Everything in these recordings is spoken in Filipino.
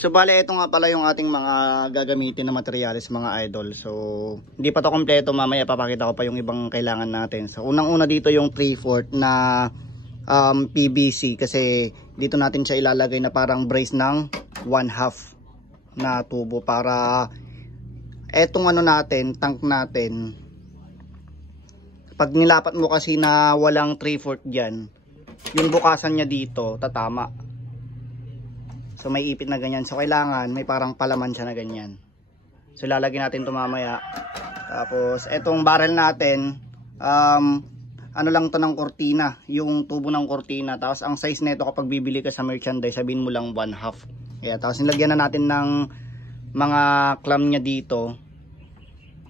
So bale, ito nga pala yung ating mga gagamitin na materyales mga idol. So hindi pa to kompleto, mamaya papakita ko pa yung ibang kailangan natin. So unang-una dito yung 3/4 na PVC, kasi dito natin siya ilalagay na parang brace ng 1/2 na tubo para etong ano natin, tank natin, pag nilapat mo kasi na walang 3/4 dyan, yung bukasan niya dito tatama. So may ipit na ganyan. So kailangan may parang palaman siya na ganyan. So lalagyan natin ito mamaya. Tapos etong barrel natin, ano lang to ng kortina, yung tubo ng kortina. Tapos ang size nito kapag bibili ka sa merchandise, sabihin mo lang 1/2. Kaya tapos nilagyan na natin ng mga clamp niya dito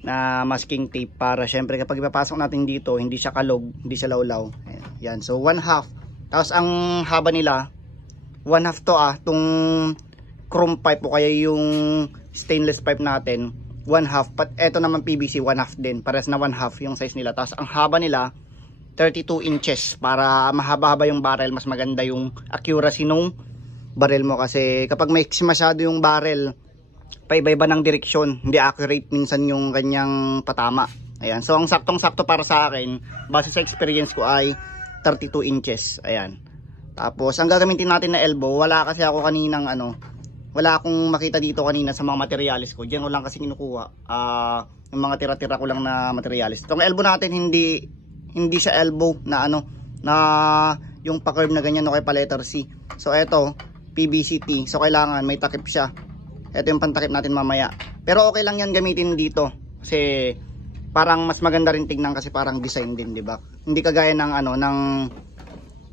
na masking tape para syempre kapag ipapasok natin dito, hindi siya kalog, hindi siya lawlaw. Ayan. Yan. So 1/2. Tapos ang haba nila 1/2 to tong chrome pipe o kaya yung stainless pipe natin 1/2, but eto naman PVC 1/2 din, pares na 1/2 yung size nila. Tapos ang haba nila 32 inches para mahaba-haba yung barrel, mas maganda yung accuracy nung barrel mo, kasi kapag may masyado yung barrel, paiba-iba ng direksyon, hindi accurate minsan yung kanyang patama. Ayan, so ang saktong-sakto para sa akin base sa experience ko ay 32 inches. Ayan. Tapos ang gagamitin natin na elbow, wala kasi ako kaninang wala akong makita dito kanina sa mga materials ko. Diyan ko lang kasi kinukuha yung mga tira-tira ko lang na materials. Itong elbow natin hindi siya elbow na na yung pa-curve na ganyan o kaya pa letter C. So eto PVC T. So kailangan may takip siya. Ito yung pantakip natin mamaya. Pero okay lang yan gamitin dito kasi parang mas maganda rin tingnan, kasi parang design din, 'di ba? Hindi kagaya ng ng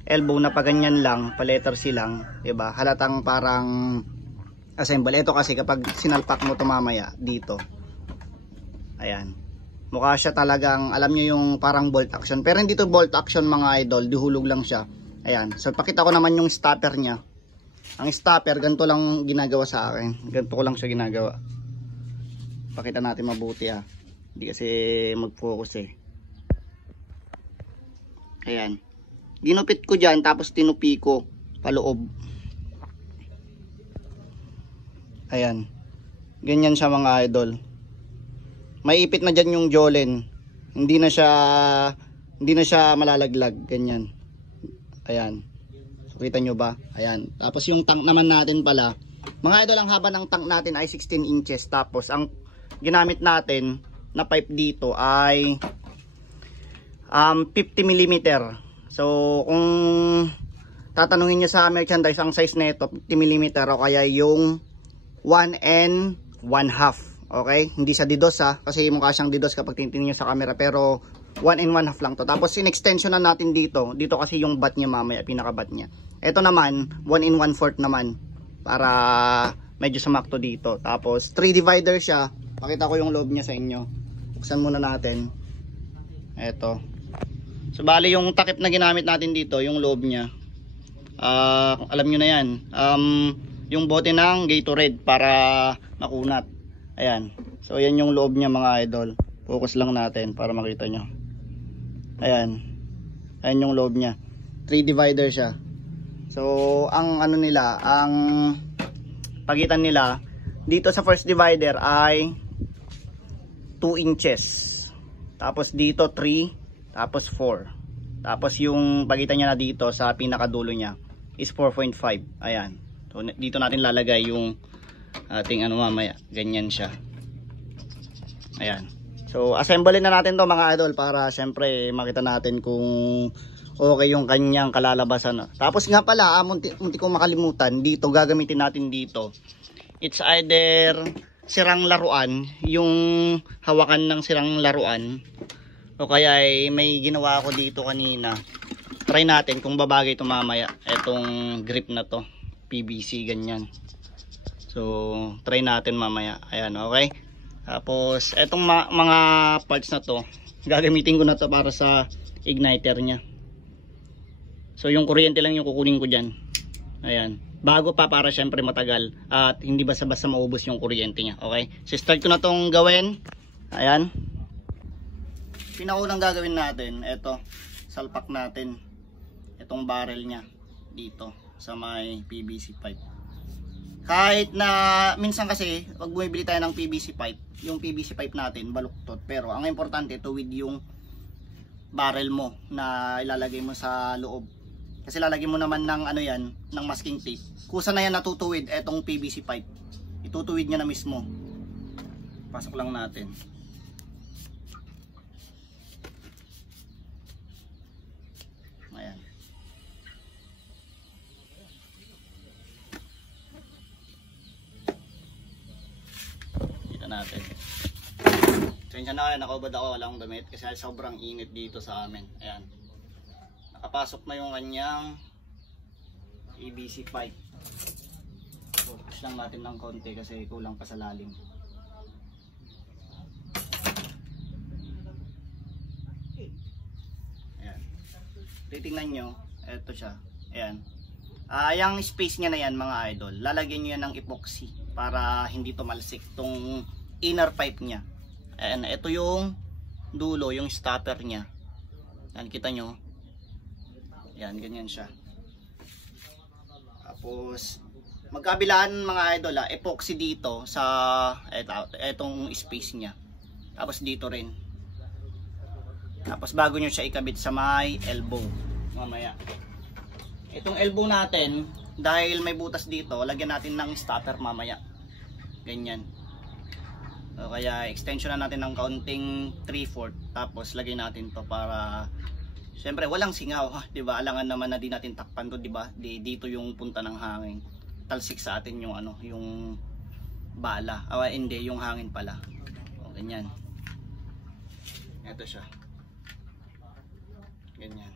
elbow na pa ganyan lang, pa letter C lang, 'di ba? Halatang parang assemble. Ito kasi kapag sinalpak mo to mamaya dito. Ayan. Mukha siya talagang, alam niyo yung parang bolt action. Pero hindi to bolt action mga idol, dihulog lang siya. Ayan. So pakita ko naman yung stopper niya. Ang stopper, ganito lang ginagawa sa akin. Ganito ko lang siya ginagawa. Pakita natin mabuti Hindi kasi mag-focus Ayan. Ginupit ko dyan, tapos tinupi ko paloob. Ayan. Ganyan siya mga idol. May ipit na dyan yung jollen. Hindi na siya malalaglag. Ganyan. Ayan. So, kita nyo ba? Ayan. Tapos yung tank naman natin pala, mga idol, ang haba ng tank natin ay 16 inches. Tapos ang ginamit natin na pipe dito ay 50 mm. So kung tatanungin niyo sa merchandise, ang size nito 50 mm o kaya yung 1 and 1/2. Okay? Hindi siya didos kasi mukha siyang didos kapag tinitingnan niyo sa camera, pero 1 and 1/2 lang to. Tapos in-extension na natin dito kasi yung bat niya mamaya, pinaka-bat niya. Ito naman 1 and 1/4 naman para medyo sumakto dito. Tapos 3 divider siya. Pakita ko yung loob niya sa inyo. Buksan muna natin. Ito. So bali yung takip na ginamit natin dito, yung loob niya, alam nyo na yan, yung bote ng Gatorade para makunat. Ayan. So yan yung loob niya mga idol. Focus lang natin para makita nyo. Ayan. Ayan yung loob niya. 3 divider siya. So ang nila, ang pagitan nila dito sa first divider ay 2 inches. Tapos dito 3. Tapos 4. Tapos yung pagitan niya na dito sa pinakadulo niya is 4.5. Ayan. So dito natin lalagay yung ating mamaya. Ganyan siya. Ayan. So assemblein na natin to mga idol para syempre makita natin kung okay yung kanyang kalalabasan. Tapos nga pala, munti kong makalimutan, dito gagamitin natin dito. It's either sirang laruan, yung hawakan ng sirang laruan, o kaya may ginawa ako dito kanina. Try natin kung babagay ito mamaya. Etong grip na to, PVC ganyan. So try natin mamaya. Ayan, okay. Tapos etong mga parts na to, gagamitin ko na to para sa igniter nya. So yung kuryente lang yung kukunin ko dyan. Ayan. Bago pa, para syempre matagal at hindi basta-basta maubos yung kuryente nya. Okay. So start ko na tong gawin. Ayan. Pinaunang gagawin natin, eto, salpak natin itong barrel nya dito sa may PVC pipe. Kahit na minsan kasi pag bumibili tayo ng PVC pipe, yung PVC pipe natin baluktot, pero ang importante tuwid yung barrel mo na ilalagay mo sa loob. Kasi lalagay mo naman ng ano yan, ng masking tape. Kusa na yan natutuwid etong PVC pipe. Itutuwid niya na mismo. Pasok lang natin. Ayan. Natin. Sensya na, nakaubad ako, walang damit kasi sobrang init dito sa amin. Ayan. Nakapasok na yung kanyang PVC pipe. So, push lang natin ng konti kasi kulang pa sa lalim. Ayan. Titingnan nyo, eto siya. Ayan. Yung space niya na yan mga idol, lalagyan nyo yan ng epoxy para hindi tumalsik tong inner pipe niya. Ayan, ito yung dulo, yung stopper niya. Yan, kita nyo. Yan, ganyan siya. Tapos, magkabilaan mga idol, epoxy dito sa etong space niya. Tapos dito rin. Tapos bago nyo siya ikabit sa may elbow. Mamaya. Itong elbow natin, dahil may butas dito, lagyan natin ng stopper mamaya. Ganyan. So, kaya extension na natin ng kaunting 3/4, tapos lagay natin to para syempre walang singaw, 'di ba? Alangan naman na di natin takpan to, 'di ba? Dito yung punta ng hangin. Talsik sa atin yung ano, yung bala. Hindi, yung hangin pala. O, ganyan. Ito siya. Ganyan.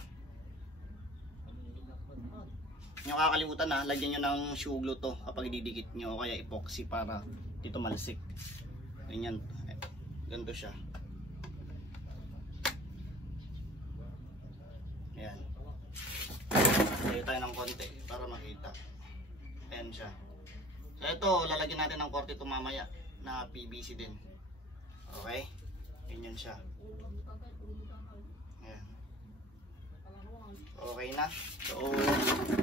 Yung kakalimutan na, lagyan nyo ng shoe glue to kapag didikit nyo, o kaya epoxy para dito malsik. Ganyan, ganito siya. Ayan. Lagyan tayo ng konti para makita. Ayan siya. So ito, lalagyan natin ng korte ito mamaya na PVC din. Okay? Ganyan siya. Ayan. Okay na. So,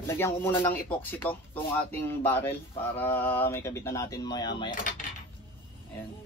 lagyan ko muna ng epoxy to, itong ating barrel para may kabit na natin maya maya. Ayan.